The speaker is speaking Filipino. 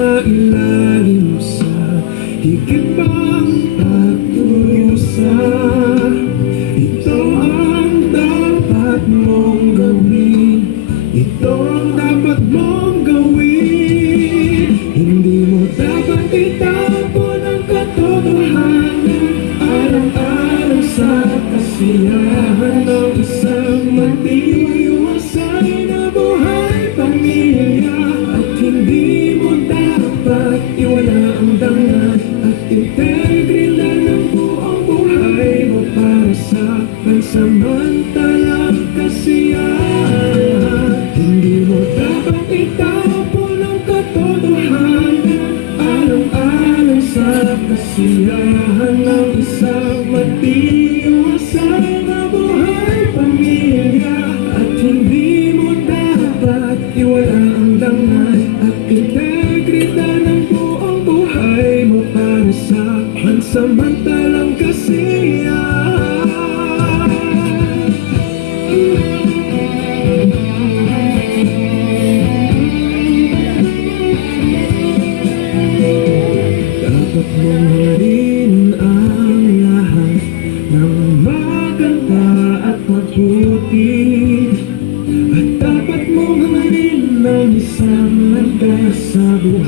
sumailalim sa higit pang pagdurusa. Ito ang dapat mong gawin, ito ang dapat mong gawin. Hindi mo dapat itapon ang katotohanan alang-alang sa kasiyahan ng isang matiwasay na buhay pamilya. At hindi mo dapat iwala ang dangal at integridad ng buong buhay mo para sa pansamantalang kasiyahan. Hindi mo dapat itapon ang katotohanan alang-alang sa kasiyahan ng isang matiwasay na buhay pamilya. At hindi mo dapat iwala ang dangal at integridad ng buong buhay mo para sa pansamantalang kasiyahan. Dapat mong halin ang lahat ng maganda at mabuti. At dapat mong halin ang isang landas sa buhay